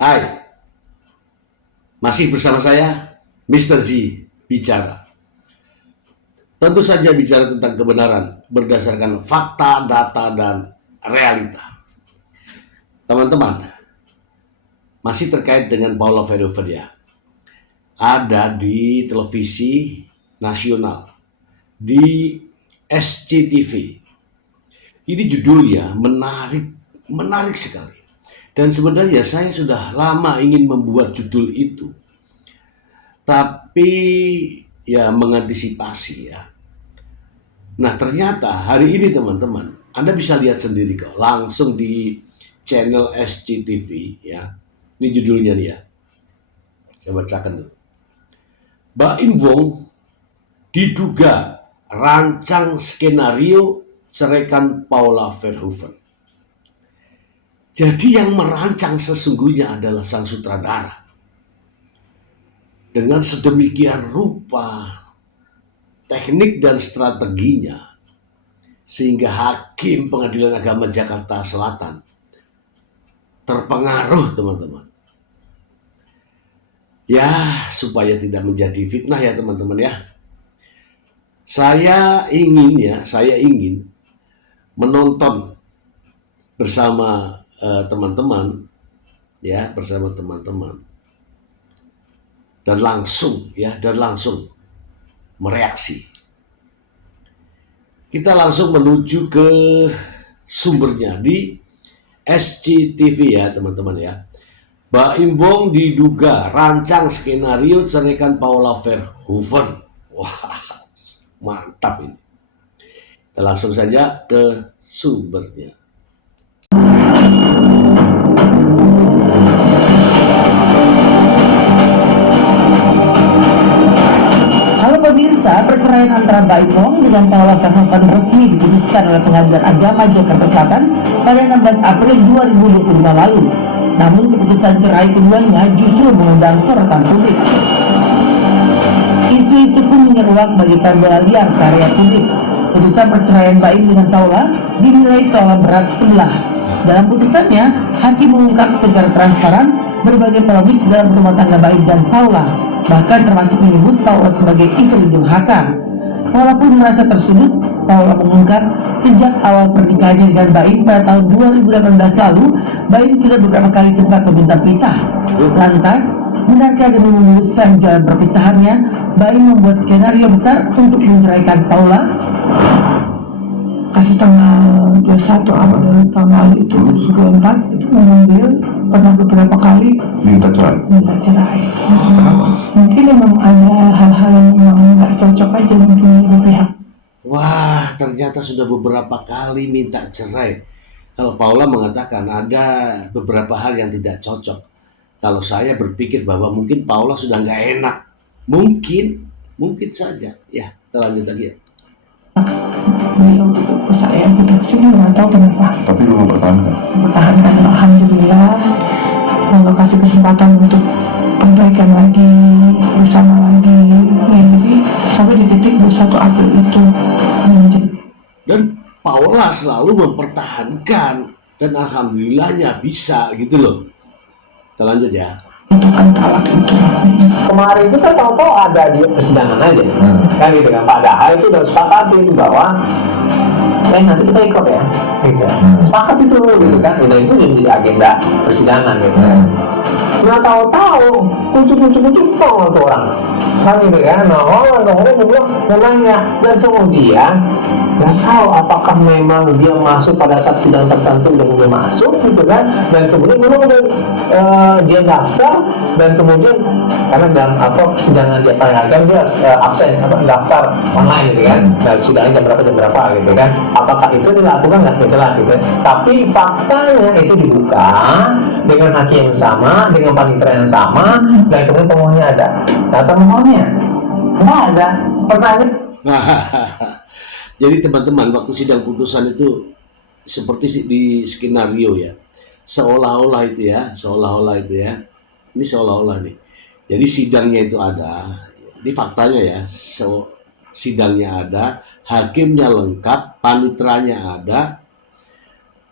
Hai, masih bersama saya, Mr. Z, bicara. Tentu saja bicara tentang kebenaran berdasarkan fakta, data, dan realita. Teman-teman, masih terkait dengan Paula Verhoeven ya. Ada di televisi nasional, di SCTV. Ini judulnya menarik sekali. Dan sebenarnya saya sudah lama ingin membuat judul itu. Tapi ya mengantisipasi ya. Nah ternyata hari ini teman-teman, Anda bisa lihat sendiri kok, langsung di channel SCTV ya. Ini judulnya nih ya, saya bacakan dulu. Baim Wong diduga rancang skenario ceraikan Paula Verhoeven. Jadi yang merancang sesungguhnya adalah sang sutradara. Dengan sedemikian rupa teknik dan strateginya, sehingga Hakim Pengadilan Agama Jakarta Selatan terpengaruh teman-teman. Ya, supaya tidak menjadi fitnah ya teman-teman ya. Saya ingin menonton bersama teman-teman ya, bersama teman-teman. Dan langsung mereaksi. Kita langsung menuju ke sumbernya di SCTV ya teman-teman ya. Baim Wong diduga rancang skenario ceraikan Paula Verhoeven. Wah, mantap ini. Kita langsung saja ke sumbernya. Pemirsa, perceraian antara Baim Wong dengan Paula Verhoeven resmi diputuskan oleh Pengadilan Agama Jakarta Selatan pada 16 April 2025 lalu. Namun keputusan cerai keduanya justru mengundang sorotan publik. Isu-isu pun menyeruak bagikan bola liar karya publik. Putusan perceraian Baim dengan Paula dinilai seolah berat sebelah. Dalam putusannya, hakim mengungkap secara transparan berbagai polemik dalam rumah tangga Baim dan Paula, bahkan termasuk menyebut Paula sebagai istri durhaka. Paula pun merasa tersudut. Paula mengungkap sejak awal pernikahannya dengan Baim pada tahun 2018 lalu, Baim sudah beberapa kali sempat meminta pisah. Lantas, benarkah demi memuluskan jalan perpisahannya, Baim membuat skenario besar untuk menceraikan Paula? Kasus tanggal 21 awal dari tahun lalu itu, 24 itu memang dia pernah beberapa kali minta cerai. Mungkin memang ada hal-hal yang memang nggak cocok aja mungkin di pihak. Wah, ternyata sudah beberapa kali minta cerai. Kalau Paula mengatakan ada beberapa hal yang tidak cocok. Kalau saya berpikir bahwa mungkin Paula sudah nggak enak. Mungkin saja. Ya, kita lanjut lagi ya. Beliau gitu ke saya gitu, sini nggak tahu kenapa. Tapi lu Mempertahankan, alhamdulillah. Lalu kasih kesempatan untuk perbaikan lagi, bersama lagi. Ya, jadi sampai di titik 21 April itu. Dan Paula selalu mempertahankan dan alhamdulillahnya bisa gitu loh. Kita lanjut ya. Tentukan talak itu. Kemarin itu kan tahu-tahu ada di persidangan aja, kan gitu kan. Padahal itu udah sepakatin bahwa nanti kita ikut ya, gitu. Sepakat itu gitu kan. Nah itu jadi agenda persidangan gitu kan. Nah tahu-tahu kucuk-kucuk kok orang, kan gitu kan. Nah orang kemudian bilang menanya, dan kemudian nggak tahu apakah memang dia masuk pada saat sidang tertentu dan dia masuk gitu kan, dan kemudian memang dia daftar, dan kemudian karena dalam persidangan dia paling agam dia absen daftar online gitu kan. Nah sidangnya jam berapa gitu kan, apakah itu dilakukan nggak jelas gitu. Tapi faktanya itu dibuka dengan hakim yang sama, dengan panitera yang sama, dan kemudian pemohonnya ada. Nah pemohonnya nggak ada. Pertanyaan. Jadi teman-teman, waktu sidang putusan itu seperti di skenario ya, seolah-olah itu ya, ini seolah-olah nih. Jadi sidangnya itu ada, ini faktanya ya, sidangnya ada, hakimnya lengkap, paniteranya ada,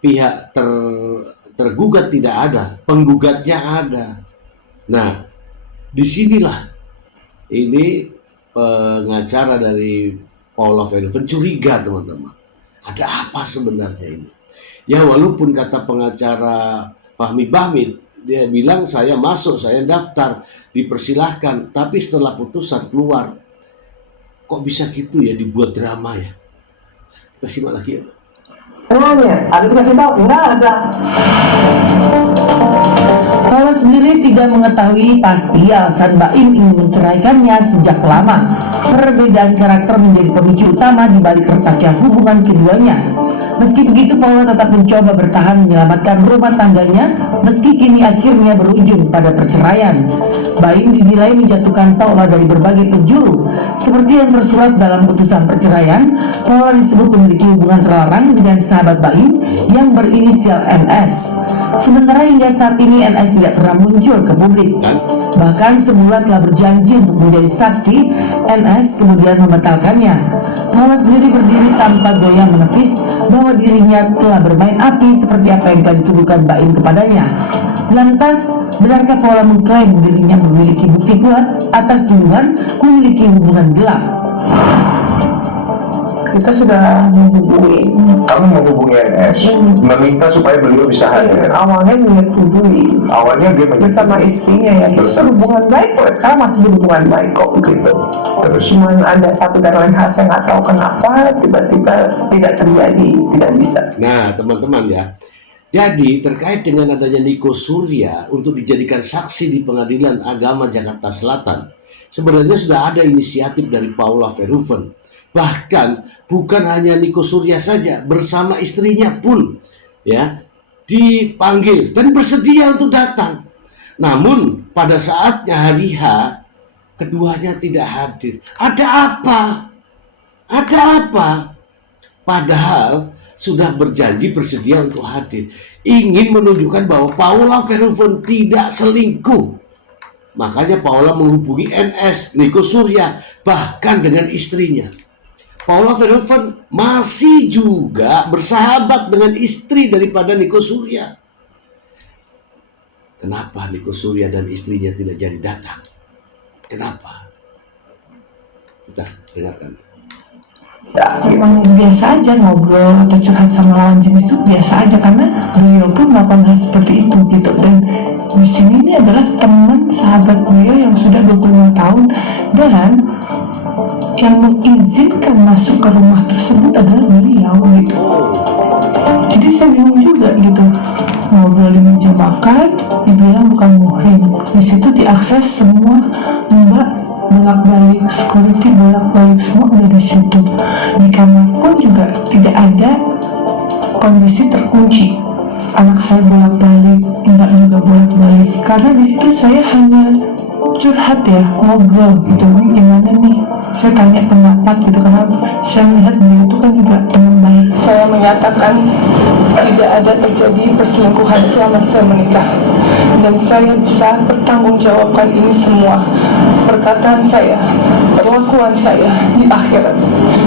pihak tergugat tidak ada, penggugatnya ada. Nah, disinilah ini pengacara dari Paula Verhoeven curiga, teman-teman. Ada apa sebenarnya ini? Ya, walaupun kata pengacara Fahmi Bahmid, dia bilang saya masuk, saya daftar, dipersilahkan. Tapi setelah putusan keluar, kok bisa gitu ya, dibuat drama ya? Kita simak lagi ya. Tanya, ada dikasih tahu? Enggak ada. Paula sendiri tidak mengetahui pasti alasan Baim ingin menceraikannya sejak lama. Perbedaan karakter menjadi pemicu utama di balik retaknya hubungan keduanya. Meski begitu, Paula tetap mencoba bertahan menyelamatkan rumah tangganya, meski kini akhirnya berujung pada perceraian. Baim dinilai menjatuhkan Paula dari berbagai penjuru. Seperti yang tersurat dalam putusan perceraian, Paula disebut memiliki hubungan terlarang dengan sahabat Baim yang berinisial NS. Sementara hingga saat ini NS tidak pernah muncul ke publik. Bahkan semula telah berjanji untuk menjadi saksi, NS kemudian membatalkannya. Paula sendiri berdiri tanpa goyah menepis bahwa dirinya telah bermain api seperti apa yang telah dituduhkan Baim kepadanya. Lantas, benarkah Paula mengklaim dirinya memiliki bukti kuat atas tuduhan memiliki hubungan gelap? Kita sudah menghubungi. Kamu menghubungi NS, meminta supaya beliau bisa hadir. Awalnya menyetujui. Awalnya dia Bersama istrinya ya, terus hubungan baik, sampai sekarang masih berhubungan baik kok gitu. Terus Cuman ada satu dan lain hal saya nggak tahu kenapa tiba-tiba tidak terjadi, tidak bisa. Nah, teman-teman ya. Jadi terkait dengan adanya Niko Surya untuk dijadikan saksi di Pengadilan Agama Jakarta Selatan, sebenarnya sudah ada inisiatif dari Paula Verhoeven. Bahkan bukan hanya Niko Surya saja, bersama istrinya pun ya dipanggil dan bersedia untuk datang. Namun pada saatnya hari H, keduanya tidak hadir. Ada apa? Ada apa? Padahal sudah berjanji bersedia untuk hadir. Ingin menunjukkan bahwa Paula Verhoeven tidak selingkuh. Makanya Paula menghubungi NS, Niko Surya, bahkan dengan istrinya. Paula Verhoeven masih juga bersahabat dengan istri daripada Niko Surya. Kenapa Niko Surya dan istrinya tidak jadi datang? Kenapa? Kita dengarkan. Memang biasa aja ngobrol atau curhat sama lawan jenis itu biasa aja, karena beliau pun melakukan hal seperti itu gitu. Dan di sini ini adalah teman sahabat beliau yang sudah 25 tahun, dan yang mengizinkan masuk ke rumah tersebut adalah beliau gitu. Jadi saya bingung juga gitu, ngobrol di meja makan dibilang bukan muhrim, di situ diakses semua, mbak bolak-balik security, bolak-balik semua udah di situ. Di kamar pun juga tidak ada kondisi terkunci. Anak saya bolak-balik, mbak juga bolak-balik, karena di situ saya hanya curhat ya, ngobrol gitu, gimana nih, saya tanya pendapat gitu, karena saya melihat beliau itu kan juga teman baik. Saya menyatakan tidak ada terjadi perselingkuhan selama saya menikah, dan saya bisa bertanggungjawabkan ini semua, perkataan saya, perlakuan saya di akhirat.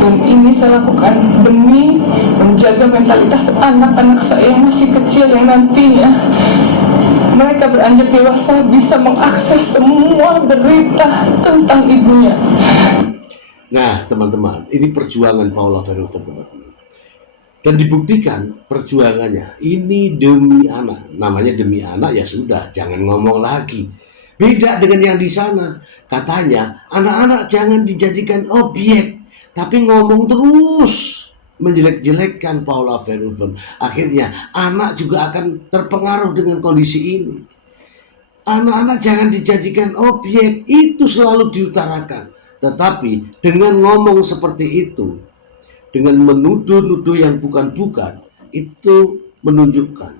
Dan ini saya lakukan demi menjaga mentalitas anak-anak saya yang masih kecil, yang nantinya mereka beranjak dewasa bisa mengakses semua berita tentang ibunya. Nah, teman-teman, ini perjuangan Paula Verhoeven, teman-teman. Dan dibuktikan perjuangannya ini demi anak. Namanya demi anak ya sudah, jangan ngomong lagi. Beda dengan yang di sana. Katanya, anak-anak jangan dijadikan objek, tapi ngomong terus menjelek-jelekkan Paula Verhoeven. Akhirnya anak juga akan terpengaruh dengan kondisi ini. Anak-anak jangan dijadikan objek, itu selalu diutarakan. Tetapi dengan ngomong seperti itu, dengan menuduh-nuduh yang bukan-bukan, itu menunjukkan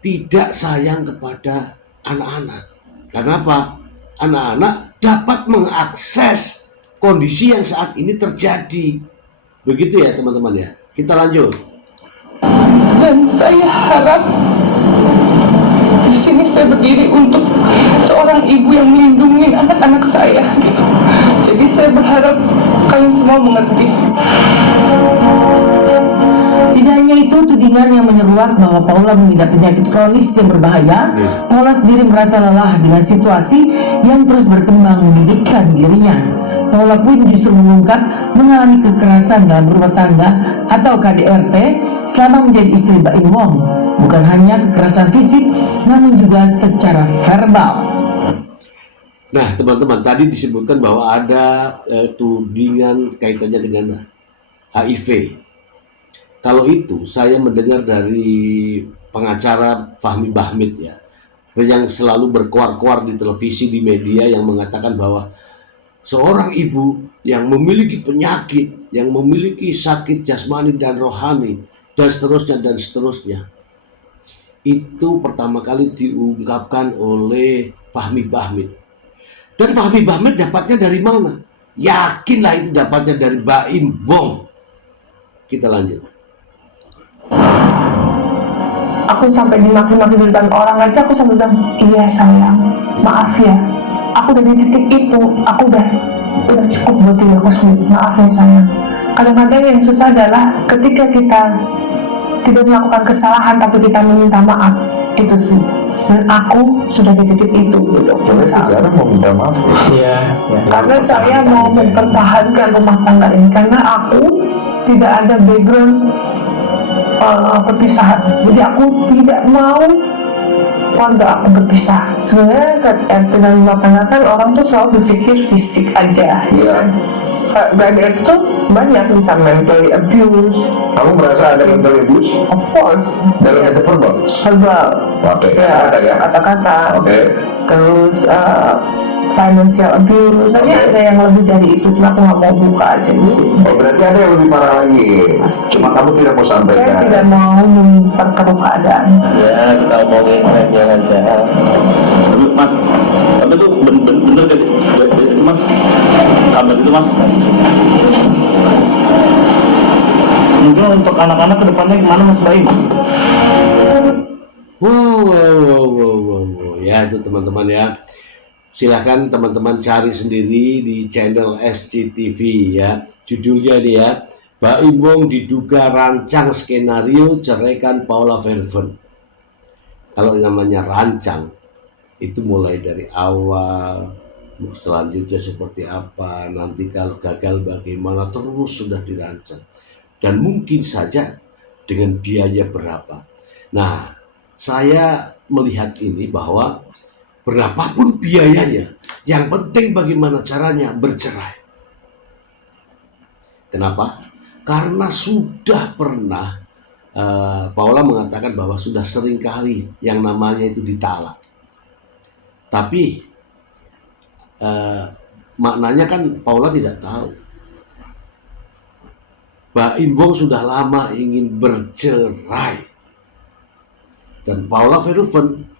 tidak sayang kepada anak-anak. Kenapa? Anak-anak dapat mengakses kondisi yang saat ini terjadi. Begitu ya teman-teman ya. Kita lanjut. Dan saya harap di sini saya berdiri untuk seorang ibu yang melindungi anak-anak saya. Jadi saya berharap kalian semua mengerti. Tidak hanya itu, tudingan yang menyeruak bahwa Paula mengidap penyakit kronis yang berbahaya. Paula sendiri merasa lelah dengan situasi yang terus berkembang menyulitkan dirinya. Paula pun justru mengungkap mengalami kekerasan dalam rumah tangga atau KDRT selama menjadi istri Baim Wong. Bukan hanya kekerasan fisik, namun juga secara verbal. Nah, teman-teman, tadi disebutkan bahwa ada tudingan kaitannya dengan HIV. Kalau itu saya mendengar dari pengacara Fahmi Bahmid ya, yang selalu berkuar-kuar di televisi, di media, yang mengatakan bahwa seorang ibu yang memiliki penyakit, yang memiliki sakit jasmani dan rohani, dan seterusnya, itu pertama kali diungkapkan oleh Fahmi Bahmid. Dan Fahmi Bahmid dapatnya dari mana? Yakinlah itu dapatnya dari Baim Wong. Kita lanjut. Aku sampai dimaki-maki di depan orang aja, aku sampai bilang, iya sayang, maaf ya, aku udah di titik itu, aku udah cukup buat diri aku sendiri, maaf ya sayang. Kadang-kadang yang susah adalah ketika kita tidak melakukan kesalahan tapi kita meminta maaf, itu sih. Dan aku sudah di titik itu gitu. Sekarang mau minta maaf. Iya. Karena saya mau mempertahankan rumah tangga ini, karena aku tidak ada background perpisahan. Jadi aku tidak mau keluarga aku berpisah. Sebenarnya dengan rumah tangga kan orang tuh selalu berpikir fisik aja. Iya. Dari itu banyak, bisa mentally abuse. Kamu merasa ada mental abuse? Of course. Dalam bentuk verbal? Verbal. Oke. Ya, Kata-kata ya. kata-kata. Oke. Terus financial abuse. Tadi ada yang lebih dari itu, cuma aku nggak mau buka aja di sini. Oh, berarti ada yang lebih parah lagi. Cuma kamu tidak mau Saya sampaikan. tidak mau memperkeruh keadaan. Ya, kita omongin aja aja. Tapi mas, tapi itu bener gak sih? Mas, kabar itu mas. Mungkin untuk anak-anak kedepannya gimana Mas Baim? Wow. Ya itu teman-teman ya. Silahkan teman-teman cari sendiri di channel SCTV ya. Judulnya nih ya, Baim Wong diduga rancang skenario ceraikan Paula Verhoeven. Kalau namanya rancang, itu mulai dari awal, selanjutnya seperti apa, nanti kalau gagal bagaimana, terus sudah dirancang. Dan mungkin saja dengan biaya berapa. Nah, saya melihat ini bahwa berapapun biayanya, yang penting bagaimana caranya bercerai. Kenapa? Karena sudah pernah Paula mengatakan bahwa sudah sering kali yang namanya itu ditalak. Tapi maknanya kan Paula tidak tahu. Baim Wong sudah lama ingin bercerai. Dan Paula Verhoeven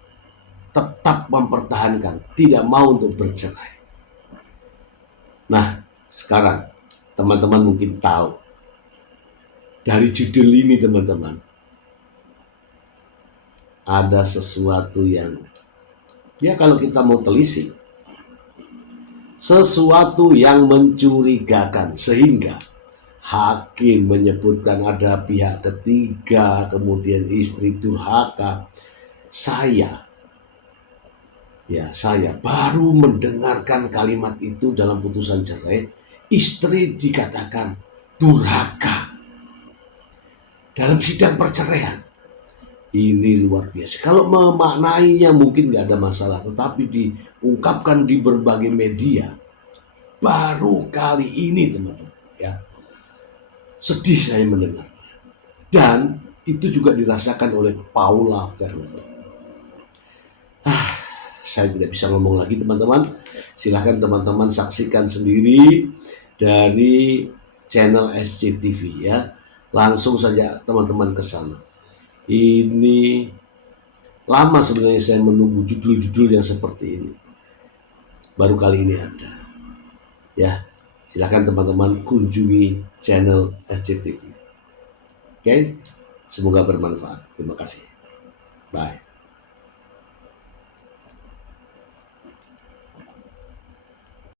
tetap mempertahankan, tidak mau untuk bercerai. Nah, sekarang teman-teman mungkin tahu dari judul ini teman-teman, ada sesuatu yang, ya kalau kita mau telisik, sesuatu yang mencurigakan sehingga hakim menyebutkan ada pihak ketiga, kemudian istri durhaka. Saya baru mendengarkan kalimat itu dalam putusan cerai, istri dikatakan durhaka dalam sidang perceraian. Ini luar biasa. Kalau memaknainya mungkin nggak ada masalah, tetapi diungkapkan di berbagai media baru kali ini teman-teman ya. Sedih saya mendengarnya. Dan itu juga dirasakan oleh Paula Verhoeven. Saya tidak bisa ngomong lagi teman-teman. Silahkan teman-teman saksikan sendiri dari channel SCTV ya. Langsung saja teman-teman ke sana. Ini lama sebenarnya saya menunggu judul-judul yang seperti ini. Baru kali ini ada. Ya, silakan teman-teman kunjungi channel SCTV. Oke, semoga bermanfaat. Terima kasih. Bye.